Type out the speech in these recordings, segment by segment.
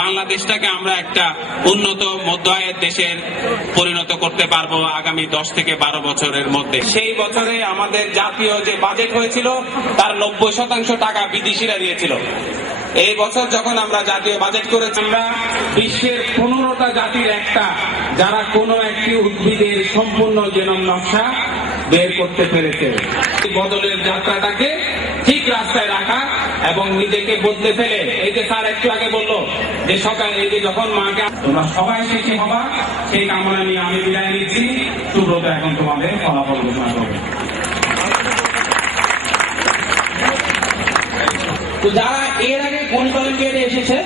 বাংলাদেশটাকে আমরা একটা উন্নত মধ্য আয়ের দেশের পরিণত করতে পারব আগামী দশ থেকে বারো বছরের মধ্যে। সেই বছরে আমাদের জাতীয় যে বাজেট হয়েছিল, তার নব্বই শতাংশ টাকা বিদেশিরা দিয়েছিল। এই বছর যখন আমরা জাতীয় বাজেট করেছি, আমরা বিশ্বের পনেরোটা জাতির একটা, যারা কোনো একটি উদ্ভিদের সম্পূর্ণ জেনম নকশা বের করতে পেরেছে। বদলের যাত্রাটাকে ঠিক রাস্তায় রাখা এবং নিজেকে বদলে ফেলে। এই যে স্যার একটু আগে বলল যে সকাল এই যে যখন মাকে তোমরা সবাই শেষে হবা, সেই কামনা নিয়ে আমি বিদায় নিচ্ছি। সুব্রত এখন তোমাদের ফলাফল ঘোষণা করবে। তো যারা এর আগে অলিম্পিয়াডে এসেছে,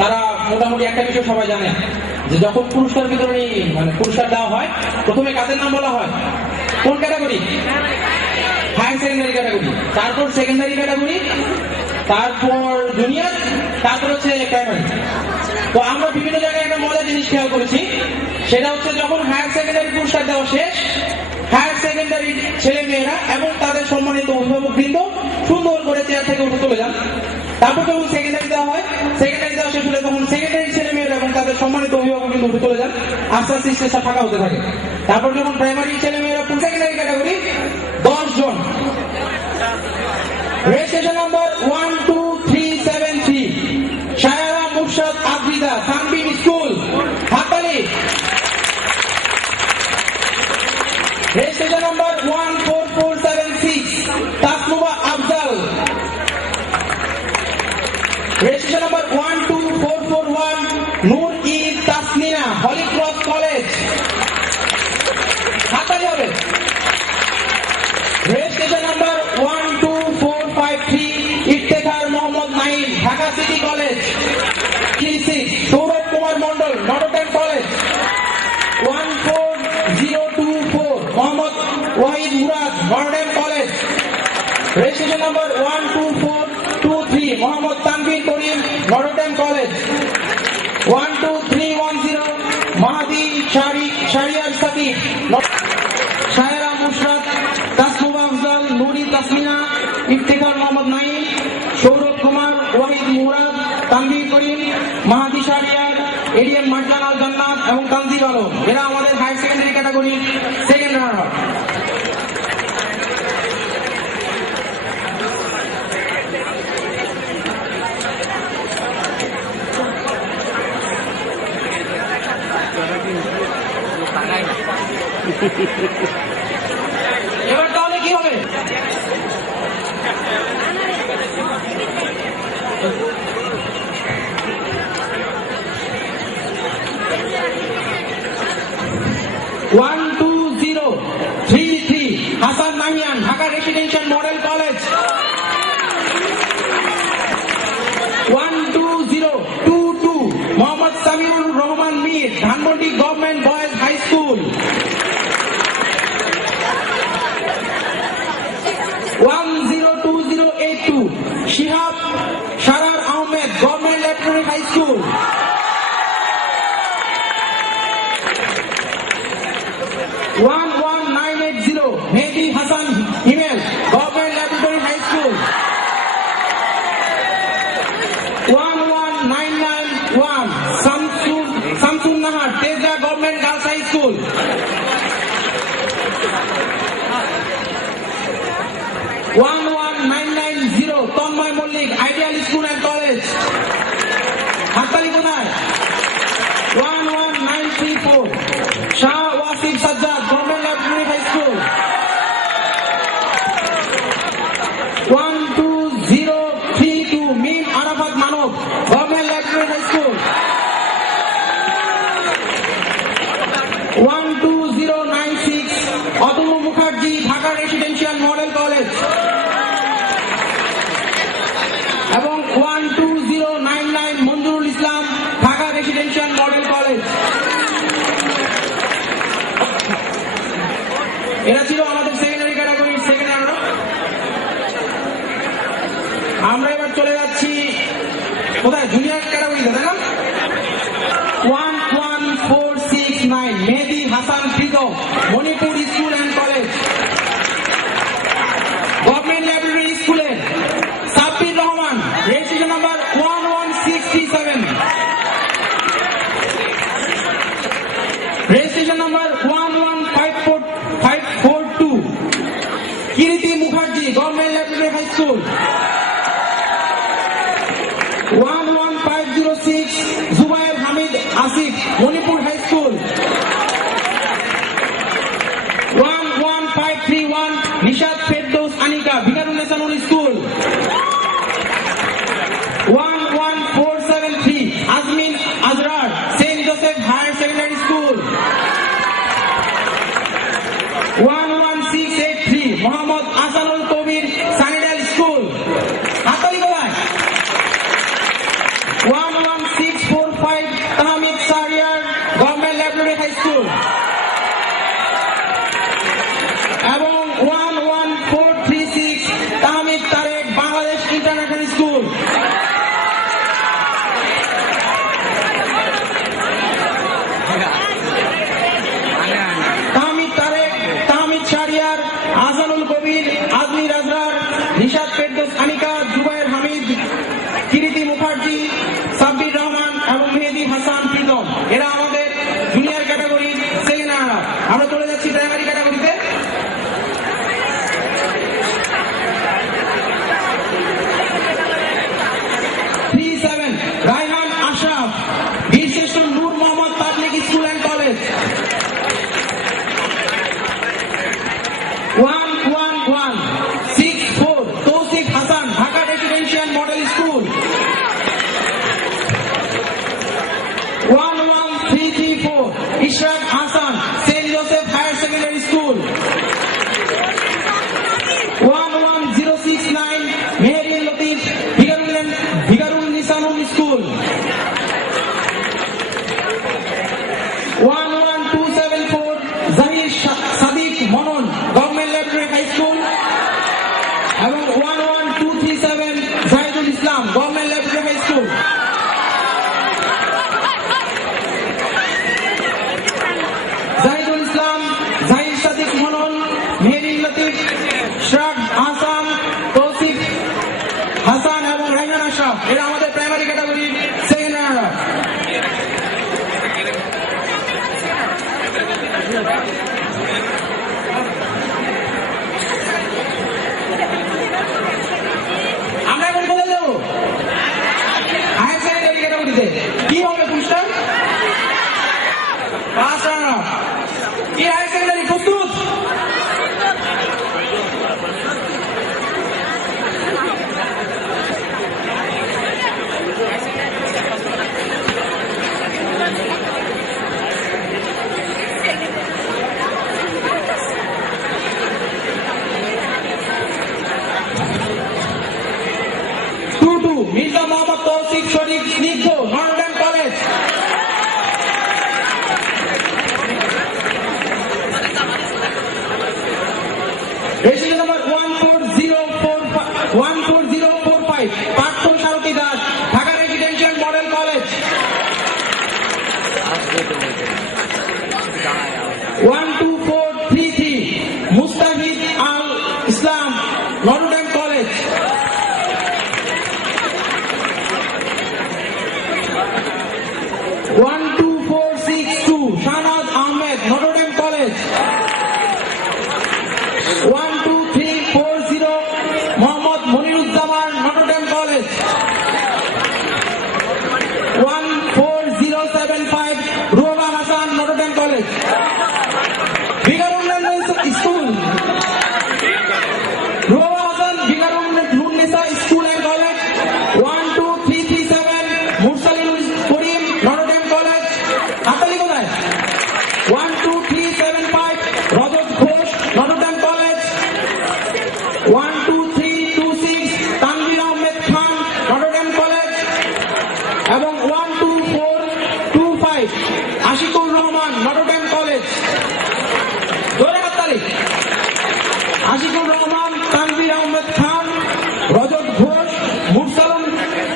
তারা মোটামুটি একটা বিষয় সবাই জানে, যে যখন পুরস্কার বিতরণী মানে পুরস্কার দেওয়া হয়, প্রথমে কাদের নাম বলা হয়? কোন ক্যাটাগরি? সেকেন্ডারি ক্যাটাগরি তারপর সেকেন্ডারি ক্যাটাগরি তারপর জুনিয়র তারপর হচ্ছে প্রাইমারি তো আমরা বিভিন্ন জায়গায় একটা মজার জিনিস খেয়াল করেছি। সেটা হচ্ছে যখন হায়ার সেকেন্ডারি পুরস্কার দেওয়া শেষ হায়ার সেকেন্ডারি ছেলে মেয়েরা এবং তাদের সম্মানিত অভিভাবক বৃন্দ সুন্দর করে চেয়ার থেকে উঠে চলে যান। তারপর যখন সেকেন্ডারি দেওয়া হয় সেকেন্ডারি দেওয়া শেষ হলে তখন সেকেন্ডারি ছেলে মেয়েরা এবং তাদের সম্মানিত অভিভাবক বৃন্দ উঠে চলে যান। আস্তে আস্তে স্টেজটা ফাঁকা হতে থাকে। তারপর যখন প্রাইমারি ছেলে মেয়েরা সেকেন্ডারি ক্যাটাগরি দশ জন registration number one two three seven three Saira Murshad Afrida Sanbin school হাতালি registration number one four four seven six Tasnuba Afzal registration number one two four four one Nur e Tasmina Holy Cross college হাতালি হবে। Registration number Notre Dame college registration number one two four two three Mohammad Tanvir Karim Notre Dame college one two three one zero Mahadi Shari, Shariar Sakib. Saira Mushrat Tasnuba Afzal, Nuri Tasmina, Iftikhar Mohammad Naim Saurav Kumar, Wahid Murad, Tanvir Karim, Mahadi Shariar, ADM Marjan Al Jannat এবং তানজিব আলম। এরা আমাদের higher secondary ক্যাটাগরির second runner এবার তাহলে কি হবে? One two zero three three Hasan Namian Dhaka residential model college one two zero two two Mohammad Samiur Rahman Mir Dhanmondi government boys high school one zero two zero eight two Shihab Sarar Ahmed government electronic high school. Indian model college এবং one two zero nine nine Manjurul Islam Dhaka residential model college এরা ছিল আমাদের secondary category second আমরা আমরা এবার চলে যাচ্ছি কোথায়? Junior soon. 11506 Zubair Hamid Asif, Manipur High School. 11531 Nishad Feddos Anika, Bigarun National School. 11473 Azmin Azrar, St. Joseph Higher Secondary School. 11683 Muhammad Ahsanul Kabir Azmi Rajnar Nishad Ferdous Sanika Zubair Hamid, Kiriti Mukherjee, Sabbir Rahman এবং মেহেদি হাসান প্রীতম এরা আমার one two four six two Shahnaz Ahmed Notre Dame college one two three four zero Mohammad Moniruzzaman Notre Dame college one four zero seven five Ruba Hasan Notre Dame college Bigarul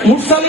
Mursal